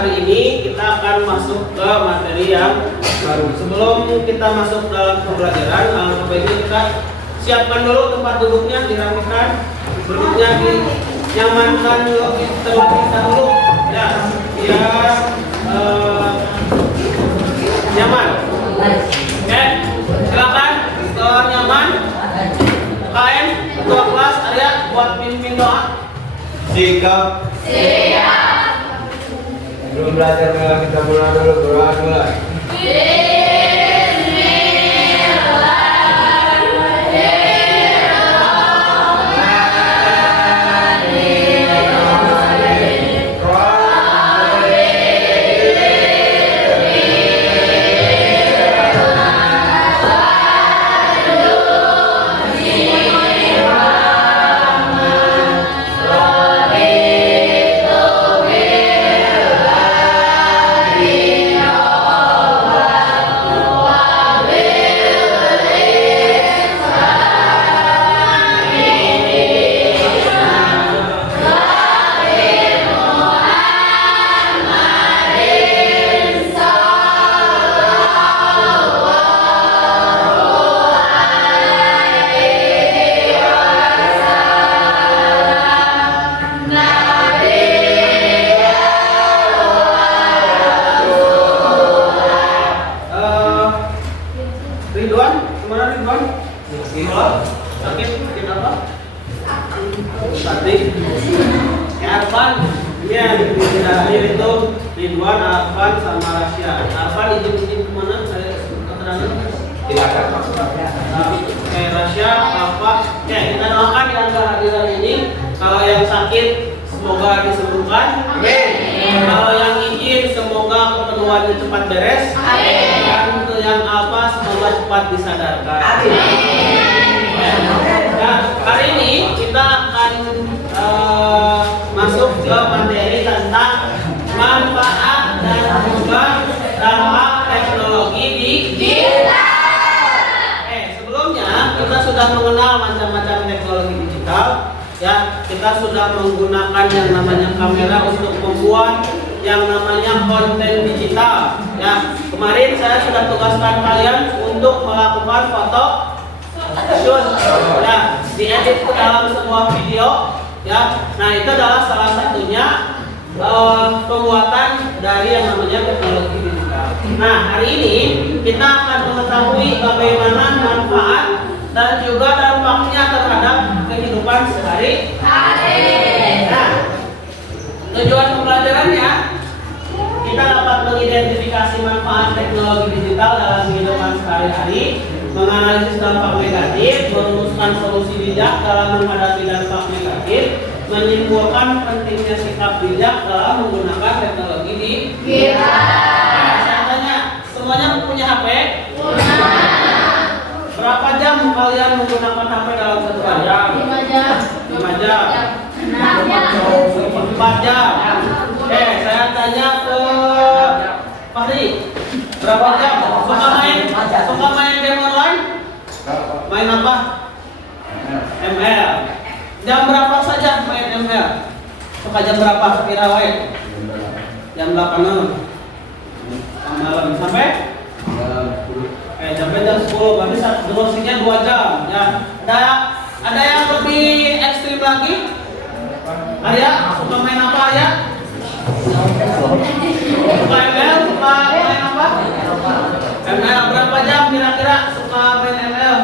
hari ini kita akan masuk ke materi yang baru. Sebelum kita masuk dalam pembelajaran, sebaiknya kita siapkan dulu tempat duduknya, dirapikan, duduknya dinyamankan terlebih dahulu, ya, biar nyaman. Oke, silakan setelah nyaman. KM, ketua kelas, Arya, buat pimpin doa. Sikap. Siap. Belum belajar kita mulai dulu, berdoa mulai. Ridwan, kemana Ridwan? Sakit apa? Sakit. Arfan, ya tidak hadir itu Ridwan, Arfan sama Rasya. Arfan izin kemana? Saya keterangan. Silakan. Rasya, apa? Ya kita doakan yang kehadiran ini. Kalau yang sakit semoga disembuhkan. Amin. Kalau yang izin semoga keperluannya cepat beres. Amin. Dan untuk yang apa semoga cepat disadarkan. Nah, hari ini kita akan masuk ke materi tentang manfaat dan juga dampak teknologi di digital. Sebelumnya kita sudah mengenal macam-macam teknologi digital. Ya, kita sudah menggunakan yang namanya kamera untuk membuat yang namanya konten digital. Ya, kemarin saya sudah tugaskan kalian untuk melakukan foto shoot, ya, diedit ke dalam sebuah video. Ya, nah itu adalah salah satunya pembuatan dari yang namanya teknologi digital. Nah, hari ini kita akan mengetahui bagaimana manfaat dan juga dampaknya terhadap kehidupan sehari-hari. Nah, tujuan pembelajarannya kita dapat mengidentifikasi manfaat teknologi digital dalam kehidupan sehari-hari, menganalisis dampak negatif, merumuskan solusi bijak dalam menghadapi dampak negatif, menyimpulkan pentingnya sikap bijak dalam menggunakan teknologi digital. Nah, saya tanya, semuanya punya HP? Berapa jam kalian menggunakan HP dalam satu hari? 5 jam. 5 jam. 4 jam. Saya tanya ke Fahri, berapa jam? Suka main game online? Main apa? ML. Jam berapa saja main ML? Suka jam berapa? Kira wae. Jam 8 malam sampai sampai jam 10. Berarti durasinya 2 jam. Ya. Ada yang lebih ekstrim lagi? Arya, suka main apa Arya? Suka ML, suka main apa? ML berapa jam kira-kira suka main ML?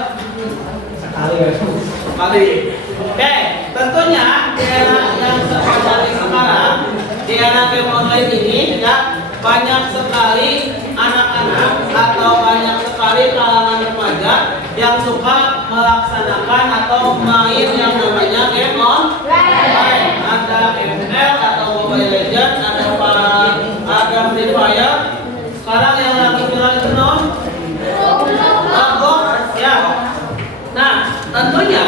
Sekali. Oke, tentunya di era yang seperti sekarang, di era game online ini ya banyak sekali anak-anak atau banyak sekali kalangan remaja yang suka melaksanakan atau main yang namanya game online. Ada ML atau Mobile Legends, ada Free Fire. Sekarang yang lagi viral itu Roblox, ya. Nah, tentunya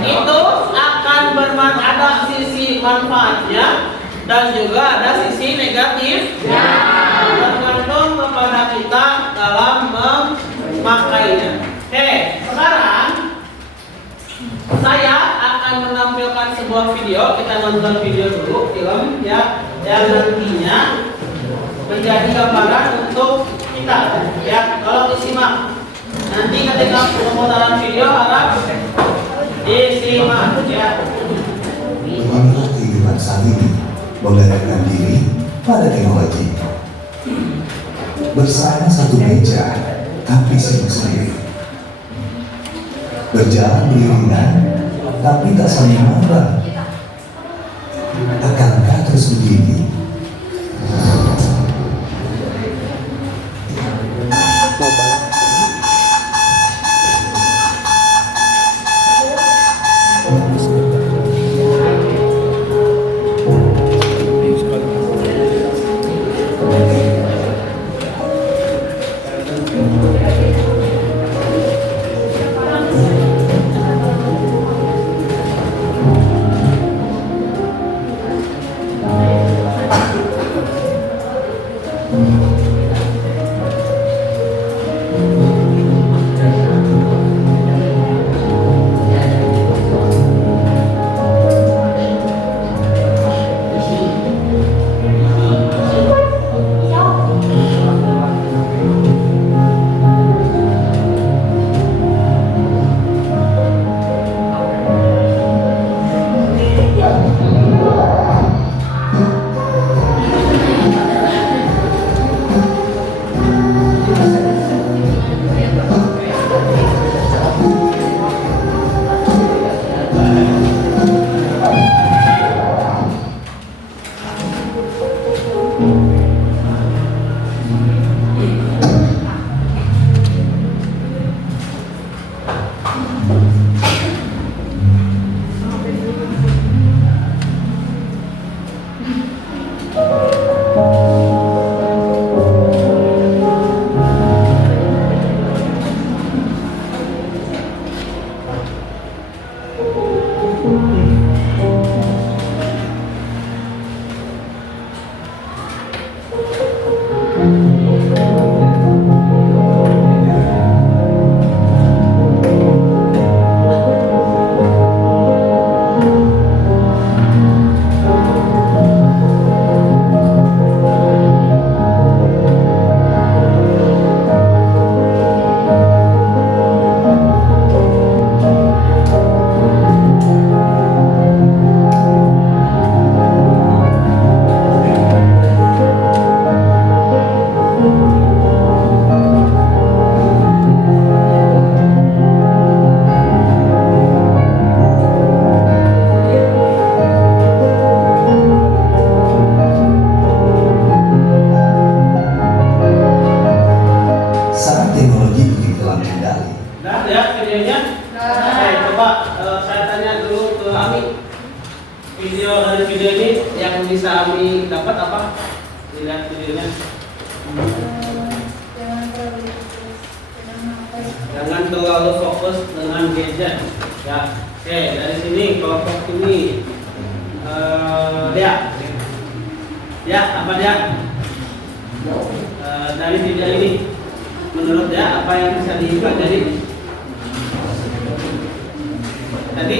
itu akan ada sisi manfaatnya dan juga ada sisi negatifnya. Tergantung kepada kita dalam memakainya. Sekarang saya akan menampilkan sebuah video. Kita nonton video dulu, film ya, yang nantinya menjadi gambaran untuk kita. Ya, tolong disimak. Nanti ketika pemutaran video harap disimak ya. Beginilah kehidupan saat ini, menggadaikan diri pada teknologi. Bersama satu meja, tapi sendiri. Berjalan beriringan, tapi tak saling mengambang. Akankah terus begini? bisa Ami dapat apa? Dilihat videonya. Jangan terlalu fokus dengan gadget. Ya, oke, dari sini kelompok ini dia, ya apa dia? Dari video ini, menurut dia apa yang bisa dipelajari? Tadi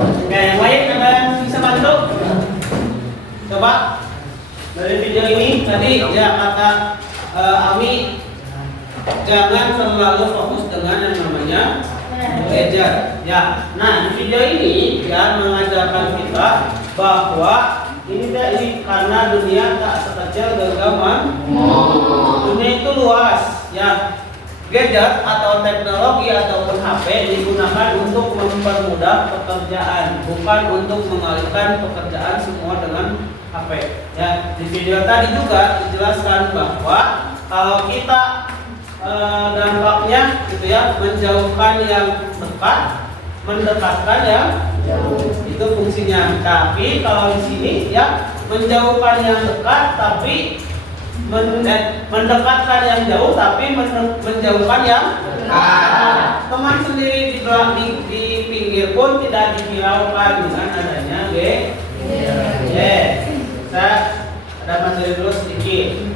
oke, yang lain ada yang bisa bantu? Coba dari video ini tadi ya kata Ami jangan terlalu fokus dengan yang namanya gadget. Ya, nah di video ini ya mengajarkan kita bahwa ini karena dunia tak sekecil genggaman, dunia itu luas ya. Gadget atau teknologi ataupun HP digunakan untuk mempermudah pekerjaan, bukan untuk mengalihkan pekerjaan semua dengan HP. Ya, di video tadi juga dijelaskan bahwa kalau kita dampaknya gitu ya, menjauhkan yang dekat, mendekatkan yang jauh. Itu fungsinya. Tapi kalau di sini ya menjauhkan yang dekat tapi mendekatkan yang jauh tapi menjauhkan yang dekat. Teman sendiri di pinggir pun tidak dihiraukan dengan adanya saya ada materi dulu sedikit.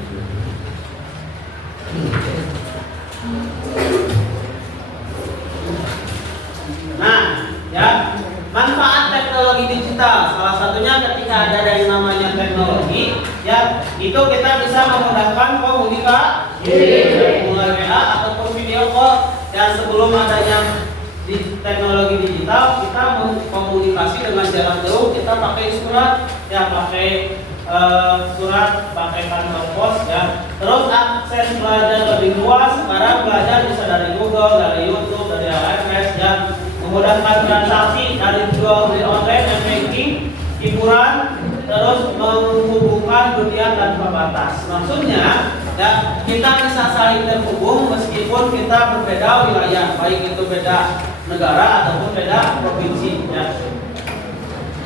Nah, ya manfaat teknologi kita bisa memudahkan komunikasi mulai WA ataupun video call. Dan sebelum adanya di teknologi digital, kita komunikasi dengan jarak jauh kita pakai surat, ya pakai surat, pakai kantor pos, ya. Terus akses belajar lebih luas. Sekarang belajar bisa dari Google, dari YouTube, dari LMS, ya. Memudahkan transaksi dari jual beli online, banking, hiburan, terus menghubungkan dunia tanpa batas. Maksudnya, ya, kita bisa saling terhubung meskipun kita berbeda wilayah, baik itu beda negara ataupun beda provinsi, ya.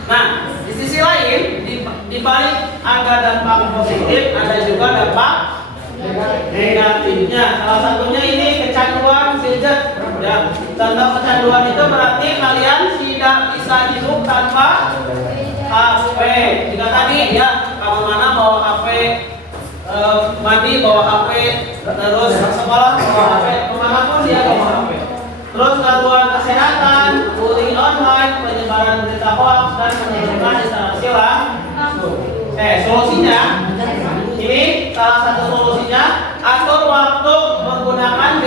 Nah, di sisi lain, di balik ada dampak positif, ada juga dampak negatifnya. Salah satunya ini kecanduan gadget. Ya, contoh kecanduan itu berarti kalian tidak bisa hidup tanpa HP. Jika tadi ya kemana-mana bawa HP, mandi bawa HP, terus sekolah bawa HP, kemanapun dia bawa HP. Terus gangguan kesehatan, bullying online, penyebaran berita hoax dan penyebaran interaksi solusinya ini salah satu solusinya, atur waktu menggunakan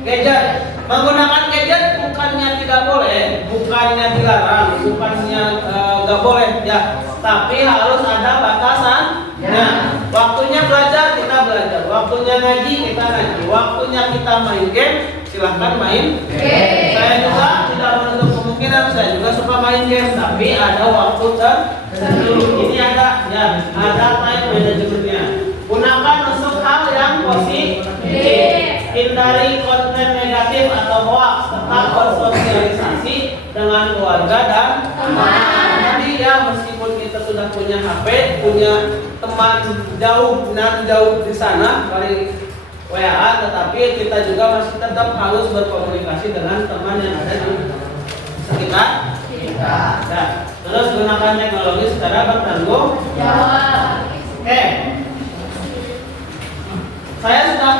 gadget. Menggunakan gadget bukannya tidak boleh, bukannya dilarang, bukannya nggak boleh, ya. Tapi harus ada batasan. Nah, waktunya belajar kita belajar, waktunya ngaji kita ngaji, waktunya kita main game silahkan main game. Saya juga tidak menutup kemungkinan, saya juga suka main game, tapi ada waktu tertentu. Ini ada, ya, ada time manajemennya. Gunakan untuk hal yang positif. Hindari konten negatif atau hoax, tetap bersosialisasi dengan keluarga dan teman. Tadi ya, meskipun kita sudah punya HP, punya teman jauh di sana dari WA, tetapi kita juga masih tetap harus berkomunikasi dengan teman yang ada di sekitar kita. Nah, terus gunakan teknologi secara bertanggung jawab. Oke, saya sudah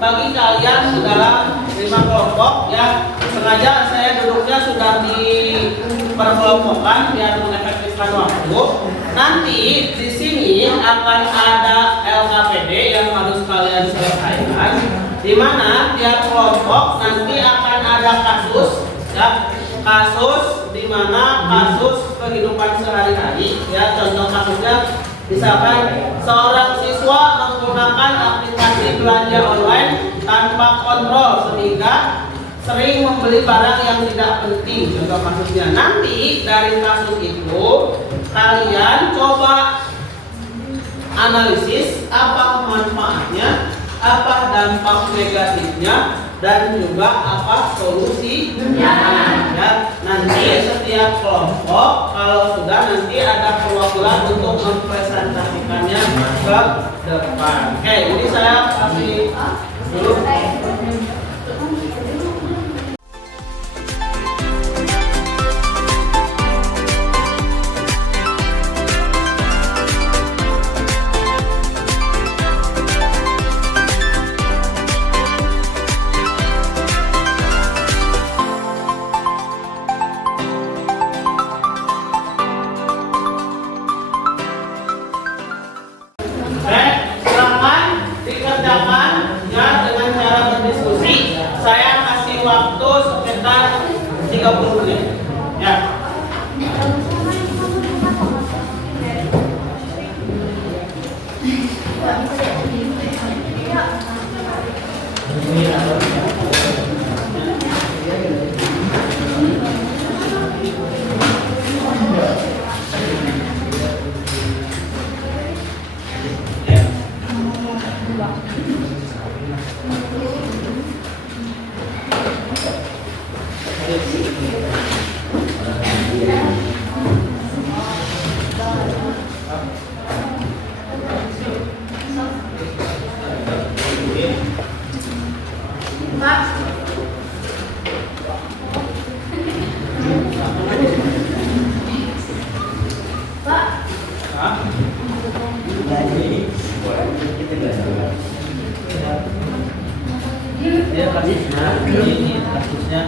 bagi kalian dalam 5 kelompok, ya. Sengaja saya duduknya sudah diperkelompokkan biar mengefektifkan waktu. Nanti di sini akan ada LKPD yang harus kalian selesaikan, di mana tiap kelompok nanti akan ada kasus, ya. Kasus di mana kasus kehidupan sehari-hari, ya. Contoh kasusnya misalkan seorang siswa menggunakan aplikasi belanja online tanpa kontrol sehingga sering membeli barang yang tidak penting. Contoh kasusnya, nanti dari kasus itu kalian coba analisis apa manfaatnya, apa dampak negatifnya, dan juga apa solusinya. Ya, nanti setiap kelompok kalau sudah nanti ada perwakilan untuk mempresentasikannya ke depan. Oke, ini saya kasih dulu. Silakan dikerjakan ya dengan cara berdiskusi. Saya kasih waktu sekitar 30 menit. Ya. Kasusnya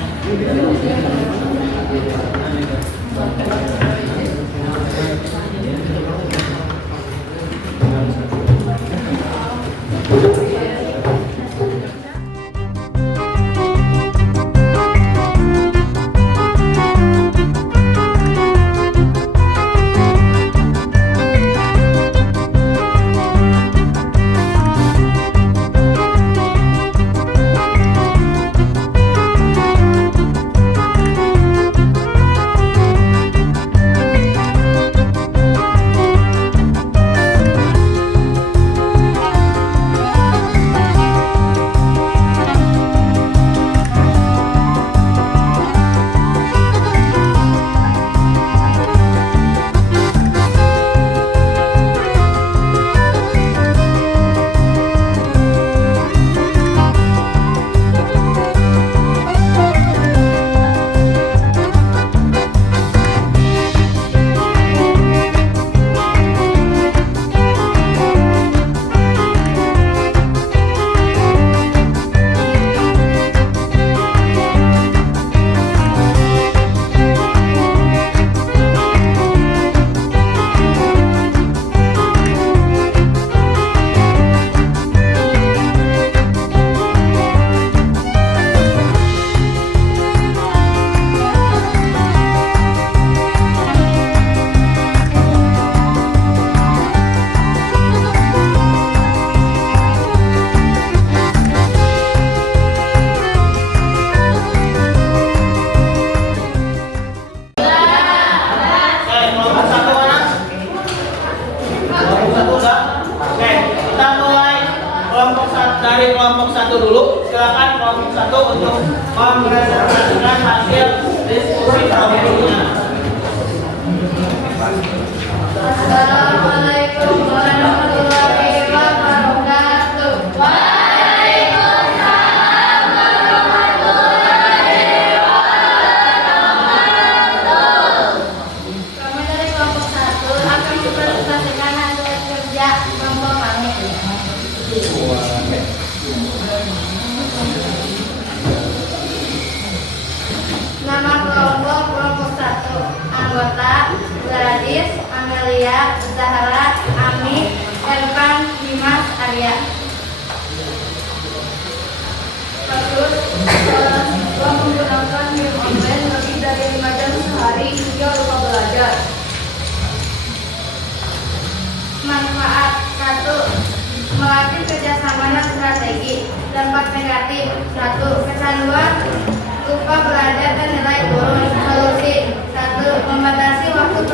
dari kelompok 1 dulu. Silakan kelompok 1 untuk mempresentasikan hasil diskusi problemnya. Assalamualaikum warahmatullahi wabarakatuh. Waalaikumsalam warahmatullahi wabarakatuh. Kami dari kelompok 1 akan mempresentasikan hasil kerja kelompok kami. Nama kelompok 1, anggota Gladys, Amelia, Zahra, Ami, Ervan, Dimas, Arya. Kasus, seorang siswa menggunakan game online lebih dari 5 jam sehari hingga lupa belajar. Manfaat 1. Melatih kerjasama dan strategi. Dampak negatif 1. Kecanduan, lupa belajar dan nilai turun. Solusi 1. Membatasi waktu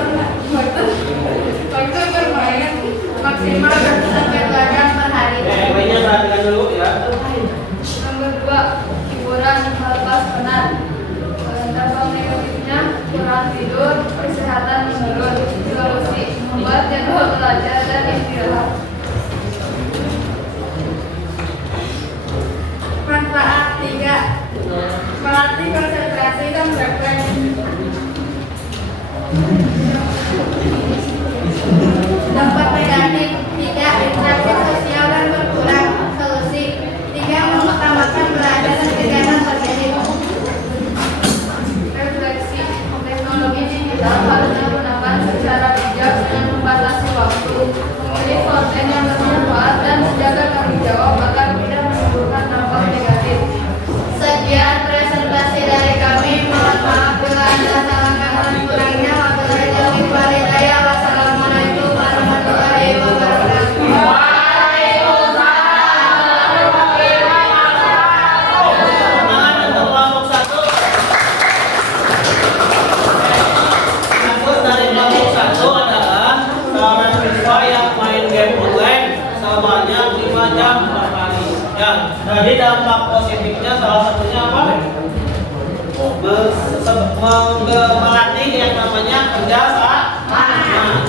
bermain maksimal 1 sampai 2 jam per hari. Mainnya perhatikan dulu ya. Nomor 2. Hiburan melepas penat. Dampak negatifnya kurang tidur, kesehatan menurun. Solusi membuat jadwal belajar dan istirahat. Manfaat 3. Melatih konsentrasi dan refleks. Dampak negatif 3. Interaksi sosial dan berkurang. Solusi 3. Mengutamakan belajar dan kegiatan positif. Refleksi. Teknologi digital harus digunakan secara bijak dengan membatasi waktu, memilih konten yang bermanfaat dan menjaga tanggung jawab agar tidak menimbulkan dampak negatif. Sekian presentasi dari kami. Mohon maaf bila ada salah kata dan kurangnya. Wabillahi taufiq wal hidayah. Wassalamualaikum warahmatullahi wabarakatuh. Semangat untuk kelompok 1. Kasus dari kelompok 1 adalah seorang siswa yang main game online sebanyak 5 jam per hari. Ya, jadi dampak positifnya salah satunya apa? Melatih yang namanya kerja sama.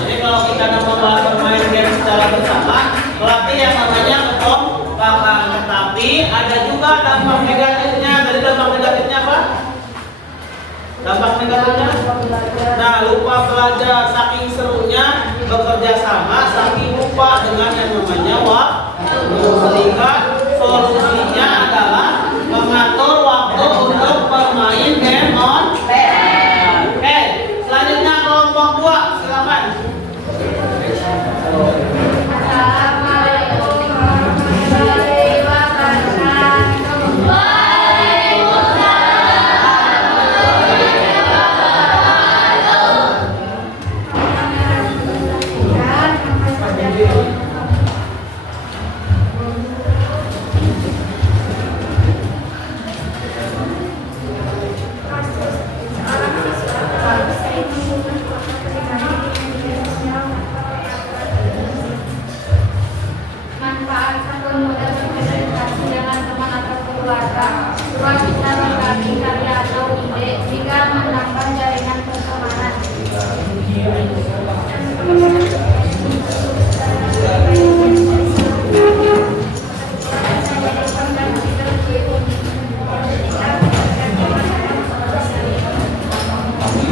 Jadi kalau kita bermain game secara bersama, melatih yang namanya kekompakan. Tetapi ada juga dampak negatifnya. Jadi dampak negatifnya apa? Dampak negatifnya? Nah, lupa belajar. Saking serunya bekerja sama, saking lupa dengan yang namanya waktu. Sehingga solusinya adalah mengatur waktu untuk bermain game online. Oke, selanjutnya kelompok 2, silakan. Assalamualaikum warahmatullahi wabarakatuh. Manfaat 1. Mudah berkomunikasi dengan teman atau keluarga. 2. Bisa berbagi karya atau ide hingga menambah jaringan pertemanan.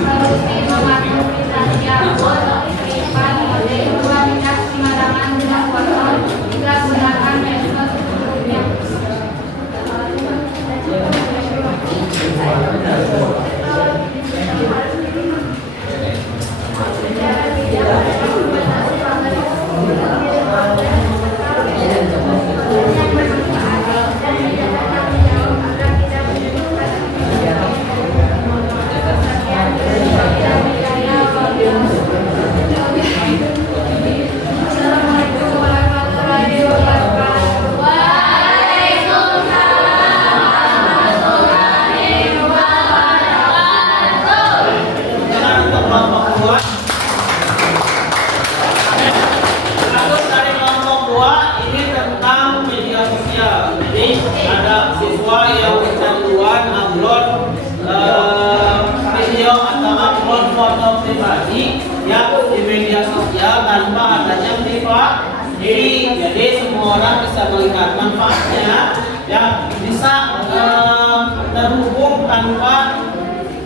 Solusi mengatur privasi akun, privat, mode, kualitas sembarangan tidak kotor, hingga gunakan medsos sebelumnya. pribadi yang di media sosial tanpa adanya privasi. Jadi semua orang bisa melihat manfaatnya, ya bisa terhubung tanpa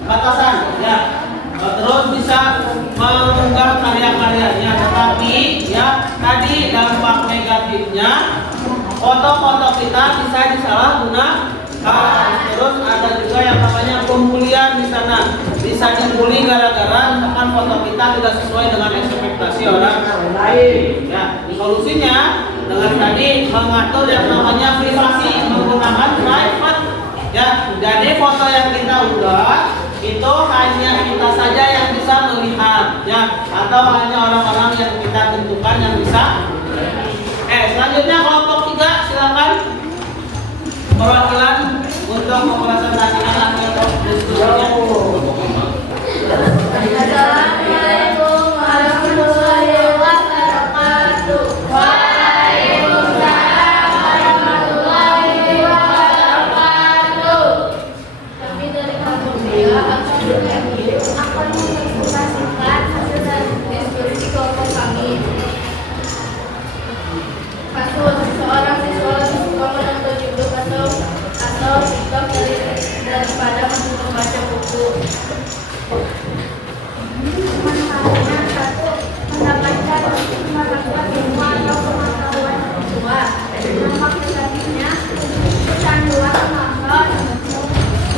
batasan, ya terus bisa mengunggah karya-karyanya. Tetapi ya tadi dampak negatifnya, foto-foto kita bisa disalahgunakan. Terus ada juga yang namanya pembulian di sana, bisa dibully gara-gara misalkan foto kita tidak sesuai dengan ekspektasi orang lain. Ya, solusinya dengan tadi mengatur yang namanya privasi, menggunakan private. Ya, jadi foto yang kita unggah itu hanya kita saja yang bisa melihat, ya, atau hanya orang-orang yang kita tentukan yang bisa. Selanjutnya kelompok 3, silakan perwakilan untuk mempresentasikan hasil diskusinya. Assalamualaikum warahmatullahi wabarakatuh. Waalaikumsalam warahmatullahi wabarakatuh. Kami dari kelompok 3 akan mempresentasikan hasil diskusi kelompok kami. Kasus seorang siswa menonton YouTube atau TikTok daripada membaca buku. Manfaatnya 1. Mendapatkan ilmu atau pengetahuan kedua. Dampak negatifnya kecanduan menonton,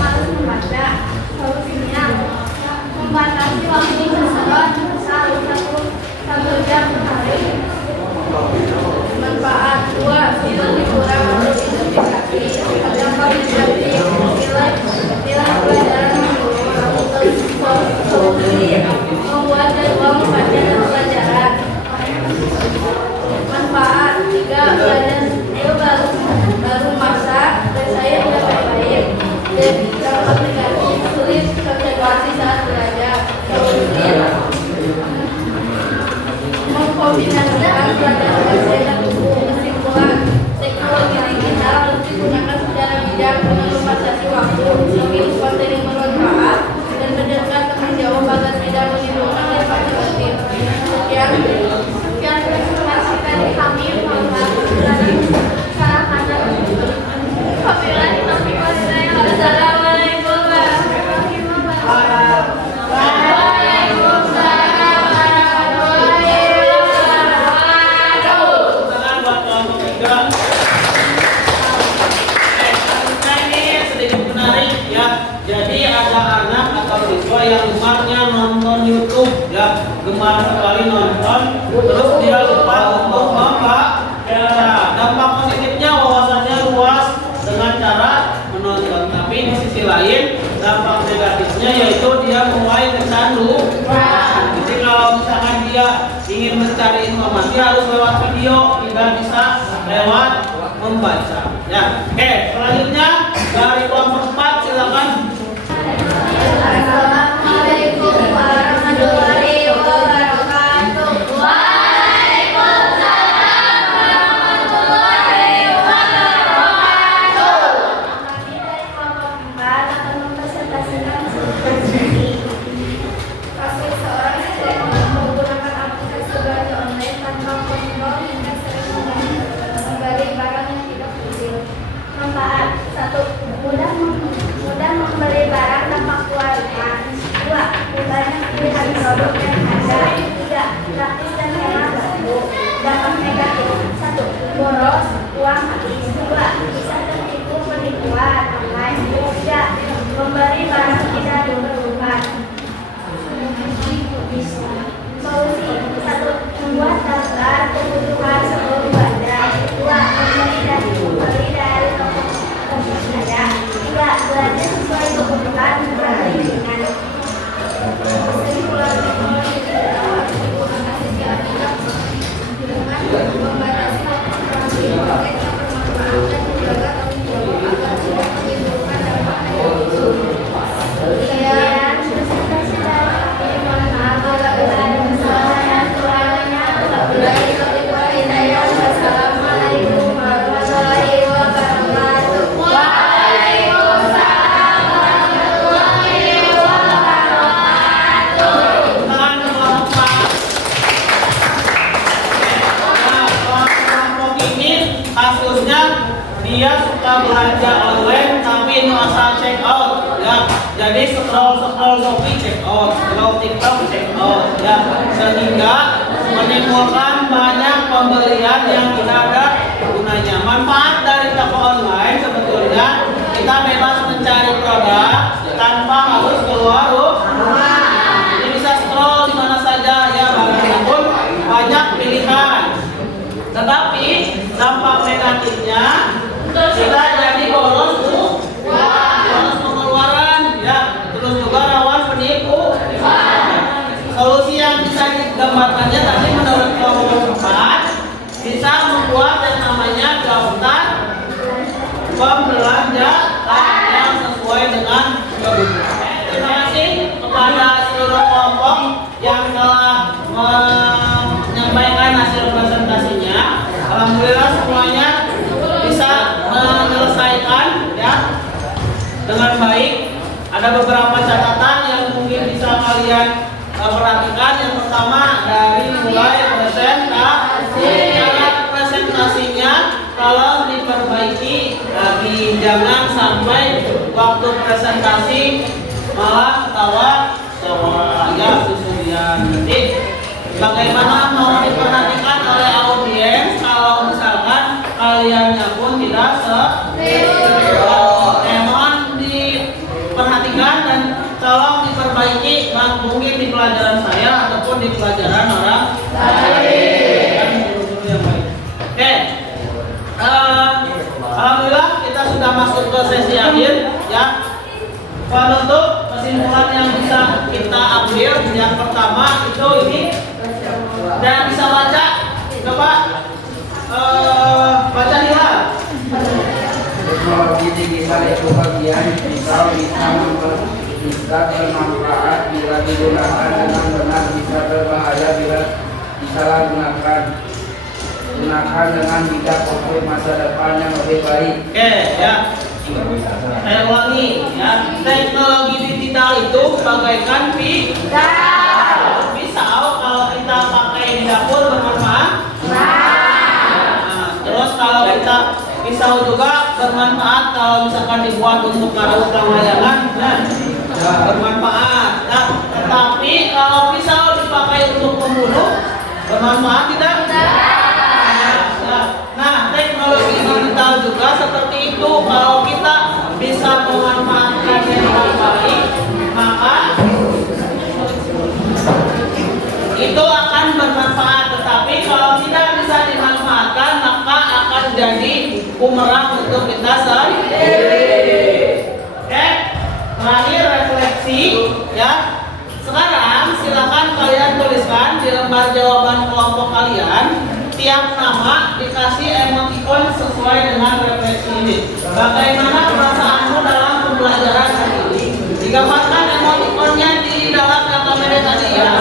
malas membaca. Solusinya membatasi waktu bersalon satu jam per hari. Manfaat 2. Nilai kurang teridentifikasi. Dampak negatif nilai pelajaran membuat jadwal membaca dan pelajaran. Manfaat 3. Belajar skill baru masa dan saya tidak baik-baik. Dan dampak negatif sulit konsentrasi saat belajar. Solusi mengkombinasikan pelajaran dan buku. Kesimpulan, teknologi digital harus digunakan secara bijak dengan membatasi waktu, memilih konten yang bermanfaat, dan mendengar tanggung jawab agar tidak menimbulkan dampak negatif. Sekian presentasi dari kami. Mohon maaf bila salah kata. Wabillahi taufiq wal hidayah. Wassalamualaikum warahmatullahi wabarakatuh. Yang gemarnya nonton YouTube, ya gemar sekali nonton, terus dia lupa untuk membaca. Dampak positifnya wawasannya luas dengan cara menonton, tapi di sisi lain dampak negatifnya yaitu dia mulai kecanduan. Jadi kalau misalkan dia ingin mencari informasi harus lewat video, tidak bisa lewat membaca. Ya, oke, selanjutnya dari kelompok 4 silakan. Assalamualaikum warahmatullahi wabarakatuh. Waalaikumsalam warahmatullahi wabarakatuh. Kami dari kelompok 4 akan mempresentasikan diskusi. Kasus seorang siswa menggunakan aplikasi belanja online tanpa kontrol hingga sering membeli barang yang tidak penting. Manfaat 1. Mudah membeli barang tanpa kualitas. 2. Banyak pilihan produk yang ada. 3. Praktis dan hemat waktu. Dampak negatif 1. Boros, uang habis. 2. Bisa tertipu penipuan online. 3. Membeli barang tidak diperlukan. Solusi 1. Membuat daftar kebutuhan sebelum belanja. 2. Membeli dari toko ada. 3. Belanja sesuai kebutuhan dengan kesimpulan teknologi dapat menggunakan dengan membatasi informasi yang bermanfaat dan menjaga tanggung jawab agar tidak menimbulkan dampak negatif. dia suka belanja online tapi no asal check out ya. Jadi scroll Shopee check out, scroll TikTok check out ya, sehingga menimbulkan banyak pembelian yang tidak ada gunanya. Manfaat dari toko online sebetulnya kita bebas mencari produk tanpa harus keluar rumah. Jadi bisa scroll di mana saja ya, bagaimanapun pun banyak pilihan. Tetapi dampak negatifnya kita jadi bolos pengeluaran ya, terus juga rawan penipu. Solusi yang bisa digambarkannya tadi menurut kelompok 4 bisa membuat yang namanya daftar pembelanjaan yang sesuai dengan kebutuhan. Terima kasih kepada seluruh kelompok yang telah menyampaikan hasil presentasinya. Alhamdulillah semuanya bisa menyelesaikan ya dengan baik. Ada beberapa catatan yang mungkin bisa kalian perhatikan. Yang pertama dari mulai presentasi, cara presentasinya kalau diperbaiki lagi, jangan sampai waktu presentasi malah ketawa ya susudian. Jadi bagaimana mau diperhatikan oleh audiens kalau misalkan kaliannya pun tidak mohon diperhatikan dan tolong diperbaiki, mungkin di pelajaran saya ataupun di pelajaran orang lain. Oke, alhamdulillah kita sudah masuk ke sesi akhir ya. Penutup kesimpulan yang bisa kita ambil yang pertama itu ini, dan bisa baca, coba baca hilal. Teknologi digital itu bagian bisa bermanfaat bila digunakan dengan benar, bisa berbahaya bila disalahgunakan. Gunakan dengan bijak untuk masa depan yang lebih baik. Oke ya, saya ulangi ya, teknologi digital itu bagaikan pisau, kalau kita pakai di dapur bermanfaat. Terus kalau kita pisau juga bermanfaat kalau misalkan dibuat untuk ngarut layangan, bermanfaat. Nah, tetapi kalau pisau dipakai untuk membunuh, bermanfaat tidak? Nah, teknologi digital juga seperti itu. Kalau kita bisa memanfaatkannya dengan baik, maka itu akan bermanfaat. Tetapi kalau tidak bisa dimanfaatkan, maka akan jadi bumerang untuk kita sendiri. Oke, terakhir refleksi ya. Sekarang silakan kalian tuliskan di lembar jawaban kelompok kalian. Tiap nama dikasih emoticon sesuai dengan refleksi ini. Bagaimana perasaanmu dalam pembelajaran hari ini? Digambarkan emoticonnya di dalam kamera tadi ya.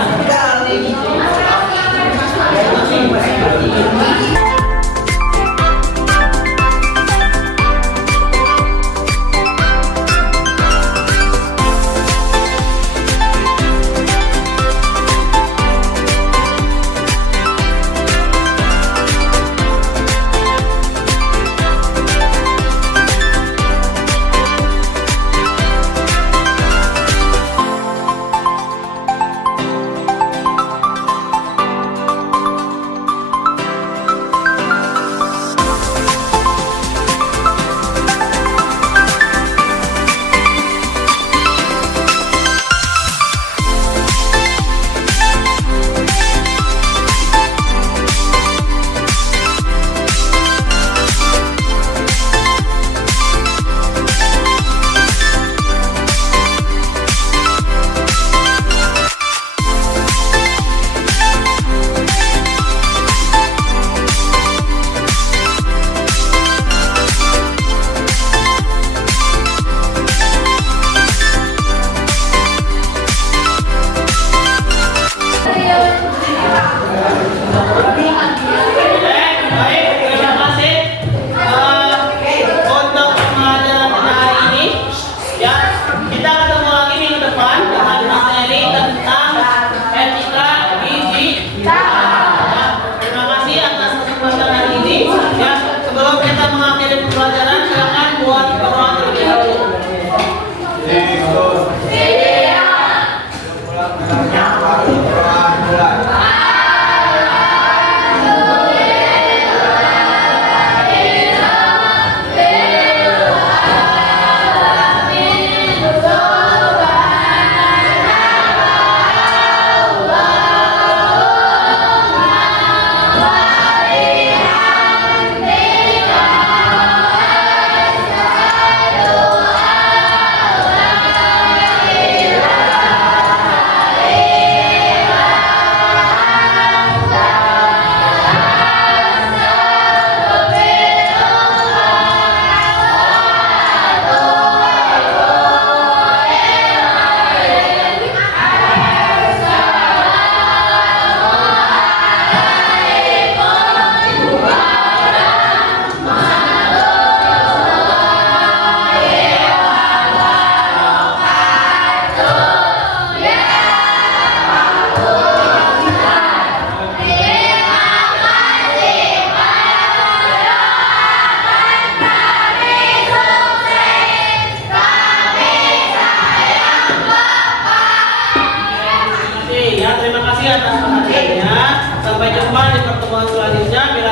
di pertemuan selanjutnya.